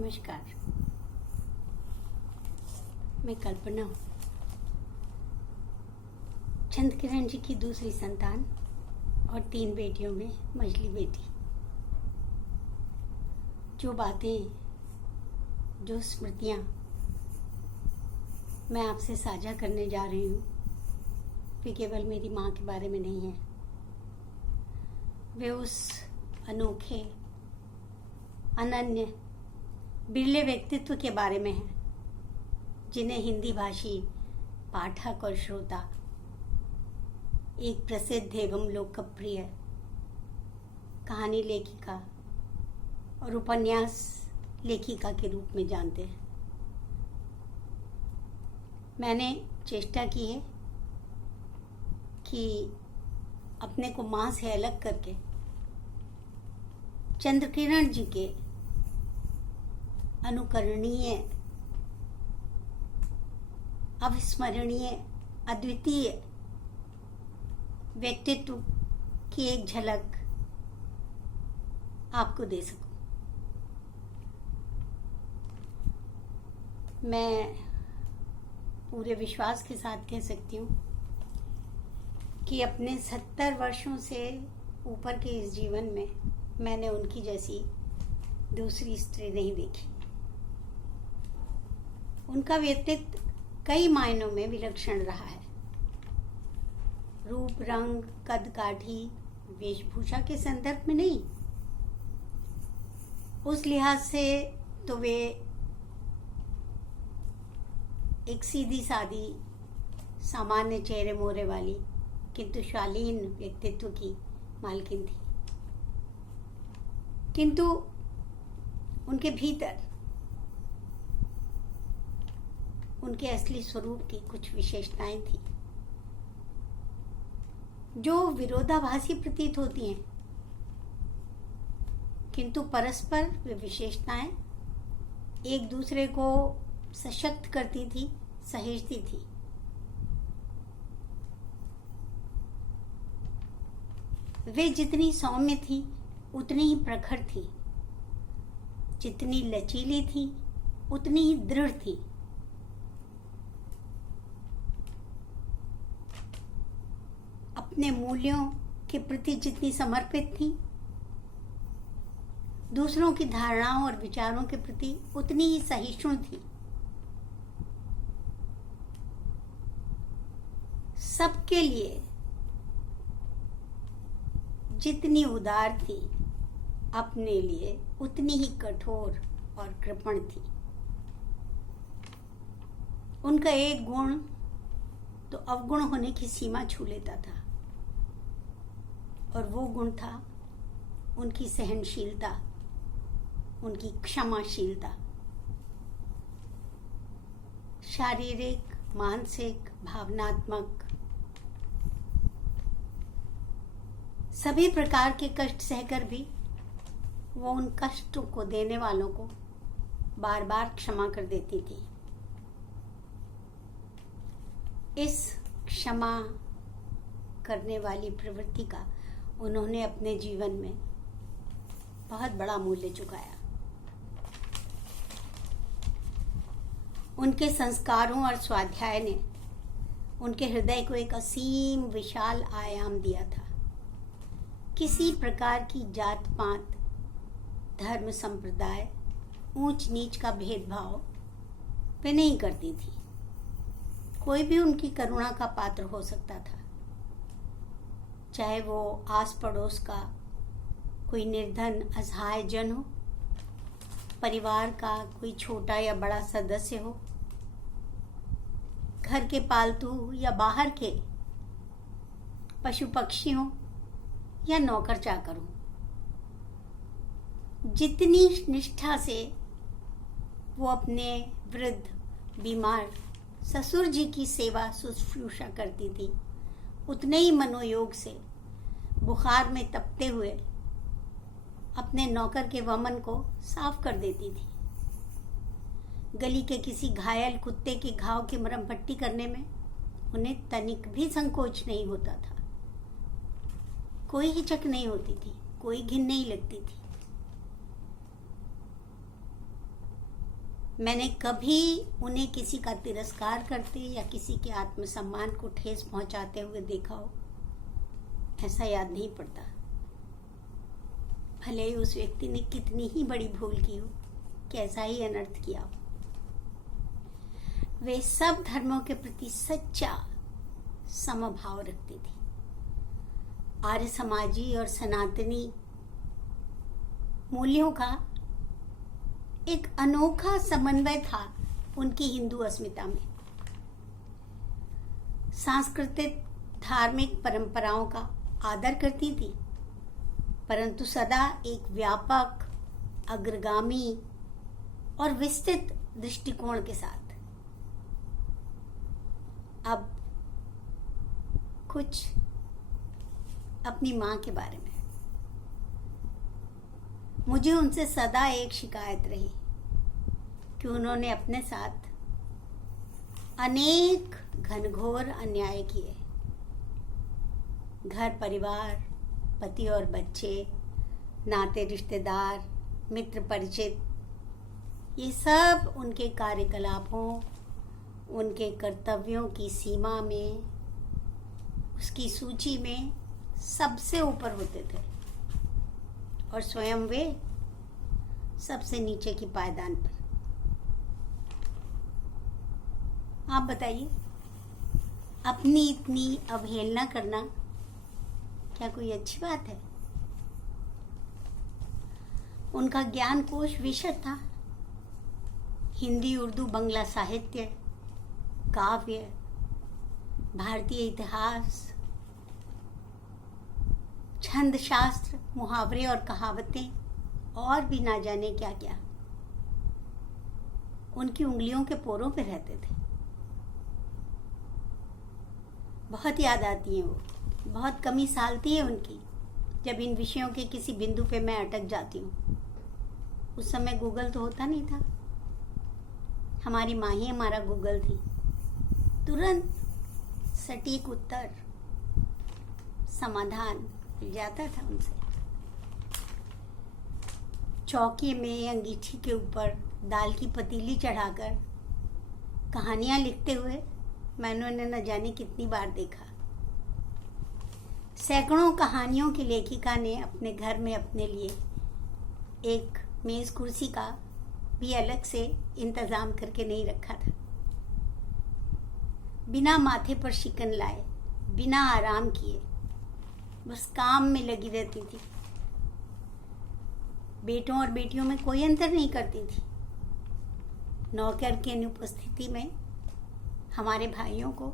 नमस्कार। मैं कल्पना हूँ, चंद्रकिरण जी की दूसरी संतान और 3 बेटियों में मझली बेटी। जो बातें, जो स्मृतियाँ मैं आपसे साझा करने जा रही हूँ, वे केवल मेरी माँ के बारे में नहीं है। वे उस अनोखे, अनन्य, बिरले व्यक्तित्व के बारे में है जिन्हें हिंदी भाषी पाठक और श्रोता एक प्रसिद्ध एवं लोकप्रिय कहानी लेखिका और उपन्यास लेखिका के रूप में जानते हैं। मैंने चेष्टा की है कि अपने को माँ से अलग करके चंद्रकिरण जी के अनुकरणीय, अविस्मरणीय, अद्वितीय व्यक्तित्व की एक झलक आपको दे सकूं। मैं पूरे विश्वास के साथ कह सकती हूँ कि अपने 70 वर्षों से ऊपर के इस जीवन में मैंने उनकी जैसी दूसरी स्त्री नहीं देखी। उनका व्यक्तित्व कई मायनों में विलक्षण रहा है। रूप, रंग, कद काठी, वेशभूषा के संदर्भ में नहीं, उस लिहाज से तो वे एक सीधी सादी, सामान्य चेहरे मोहरे वाली किंतु शालीन व्यक्तित्व की मालकिन थी। किंतु उनके भीतर उनके असली स्वरूप की कुछ विशेषताएं थी जो विरोधाभासी प्रतीत होती हैं, किंतु परस्पर वे विशेषताएं एक दूसरे को सशक्त करती थी, सहेजती थी। वे जितनी सौम्य थी उतनी ही प्रखर थी, जितनी लचीली थी उतनी ही दृढ़ थी। अपने मूल्यों के प्रति जितनी समर्पित थी, दूसरों की धारणाओं और विचारों के प्रति उतनी ही सहिष्णु थी। सबके लिए जितनी उदार थी, अपने लिए उतनी ही कठोर और कृपण थी। उनका एक गुण तो अवगुण होने की सीमा छू लेता था, और वो गुण था उनकी सहनशीलता, उनकी क्षमाशीलता। शारीरिक, मानसिक, भावनात्मक सभी प्रकार के कष्ट सहकर भी वो उन कष्टों को देने वालों को बार बार क्षमा कर देती थी। इस क्षमा करने वाली प्रवृत्ति का उन्होंने अपने जीवन में बहुत बड़ा मूल्य चुकाया। उनके संस्कारों और स्वाध्याय ने उनके हृदय को एक असीम विशाल आयाम दिया था। किसी प्रकार की जात पात, धर्म, संप्रदाय, ऊंच नीच का भेदभाव वे नहीं करती थी। कोई भी उनकी करुणा का पात्र हो सकता था, चाहे वो आस पड़ोस का कोई निर्धन असहाय जन हो, परिवार का कोई छोटा या बड़ा सदस्य हो, घर के पालतू या बाहर के पशु पक्षी हो या नौकर चाकर हो। जितनी निष्ठा से वो अपने वृद्ध, बीमार ससुर जी की सेवा शुश्रूषा करती थी, उतने ही मनोयोग से बुखार में तपते हुए अपने नौकर के वमन को साफ कर देती थी। गली के किसी घायल कुत्ते के घाव की मरहम पट्टी करने में उन्हें तनिक भी संकोच नहीं होता था। कोई हिचक नहीं होती थी, कोई घिन नहीं लगती थी। मैंने कभी उन्हें किसी का तिरस्कार करते या किसी के आत्मसम्मान को ठेस पहुंचाते हुए देखा हो, ऐसा याद नहीं पड़ता। भले ही उस व्यक्ति ने कितनी ही बड़ी भूल की हो, कैसा ही अनर्थ किया हो, वे सब धर्मों के प्रति सच्चा समभाव रखती थी। आर्य समाजी और सनातनी मूल्यों का एक अनोखा समन्वय था उनकी हिंदू अस्मिता में। सांस्कृतिक धार्मिक परंपराओं का आदर करती थी, परंतु सदा एक व्यापक, अग्रगामी और विस्तृत दृष्टिकोण के साथ। अब कुछ अपनी माँ के बारे में। मुझे उनसे सदा एक शिकायत रही कि उन्होंने अपने साथ अनेक घनघोर अन्याय किए। घर परिवार, पति और बच्चे, नाते रिश्तेदार, मित्र परिचित, ये सब उनके कार्यकलापों, उनके कर्तव्यों की सीमा में, उसकी सूची में सबसे ऊपर होते थे और स्वयं वे सबसे नीचे की पायदान पर। आप बताइए, अपनी इतनी अवहेलना करना क्या कोई अच्छी बात है? उनका ज्ञान कोश विशद था। हिंदी, उर्दू, बंगला साहित्य, काव्य, भारतीय इतिहास, छंद शास्त्र, मुहावरे और कहावतें और भी ना जाने क्या क्या उनकी उंगलियों के पोरों पे रहते थे। बहुत याद आती है वो, बहुत कमी सालती है उनकी, जब इन विषयों के किसी बिंदु पे मैं अटक जाती हूँ। उस समय गूगल तो होता नहीं था, हमारी माँ ही हमारा गूगल थी। तुरंत सटीक उत्तर, समाधान मिल जाता था उनसे। चौकी में अंगीठी के ऊपर दाल की पतीली चढ़ाकर कहानियां लिखते हुए मैंने उन्हें न जाने कितनी बार देखा। सैकड़ों कहानियों की लेखिका ने अपने घर में अपने लिए एक मेज कुर्सी का भी अलग से इंतजाम करके नहीं रखा था। बिना माथे पर शिकन लाए, बिना आराम किए, बस काम में लगी रहती थी। बेटों और बेटियों में कोई अंतर नहीं करती थी। नौकर की अनुपस्थिति में हमारे भाइयों को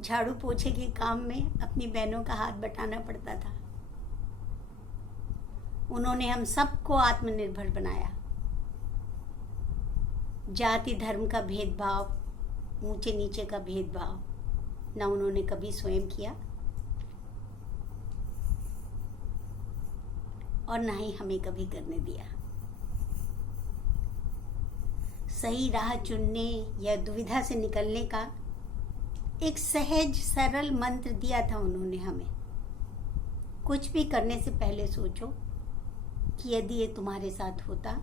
झाड़ू पोछे के काम में अपनी बहनों का हाथ बटाना पड़ता था। उन्होंने हम सबको आत्मनिर्भर बनाया। जाति धर्म का भेदभाव, ऊंचे नीचे का भेदभाव न उन्होंने कभी स्वयं किया और ना ही हमें कभी करने दिया। सही राह चुनने या दुविधा से निकलने का एक सहज सरल मंत्र दिया था उन्होंने हमें। कुछ भी करने से पहले सोचो कि यदि ये तुम्हारे साथ होता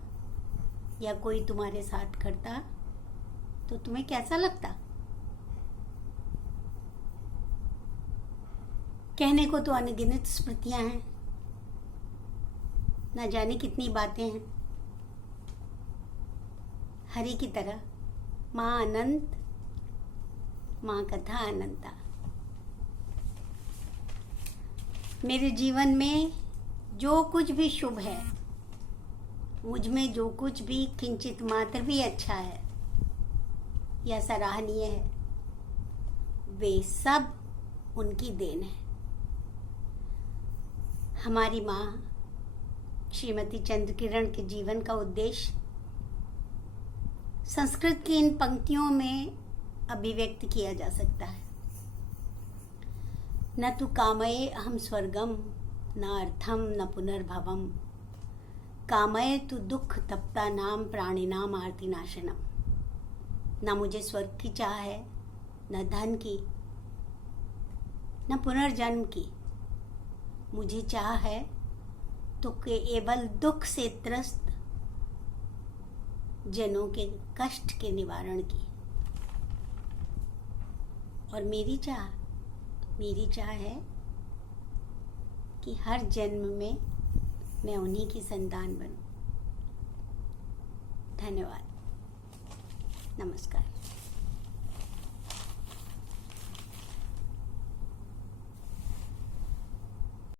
या कोई तुम्हारे साथ करता तो तुम्हें कैसा लगता। कहने को तो अनगिनत स्मृतियां हैं, न जाने कितनी बातें हैं। हरि की तरह माँ अनंत, माँ कथा अनंता। मेरे जीवन में जो कुछ भी शुभ है, मुझ में जो कुछ भी किंचित मात्र भी अच्छा है या सराहनीय है, वे सब उनकी देन है। हमारी माँ श्रीमती चंद्रकिरण के जीवन का उद्देश्य संस्कृत की इन पंक्तियों में अभिव्यक्त किया जा सकता है। न तु कामये अहम स्वर्गम, न अर्थम न पुनर्भवम, कामये तु दुख तप्ता नाम प्राणिनाम आरती नाशनम। न मुझे स्वर्ग की चाह है, न धन की, न पुनर्जन्म की। मुझे चाह है तो केवल दुख से त्रस्त जनों के कष्ट के निवारण की। और मेरी चाह है कि हर जन्म में मैं उन्हीं की संतान बनूं। धन्यवाद। नमस्कार।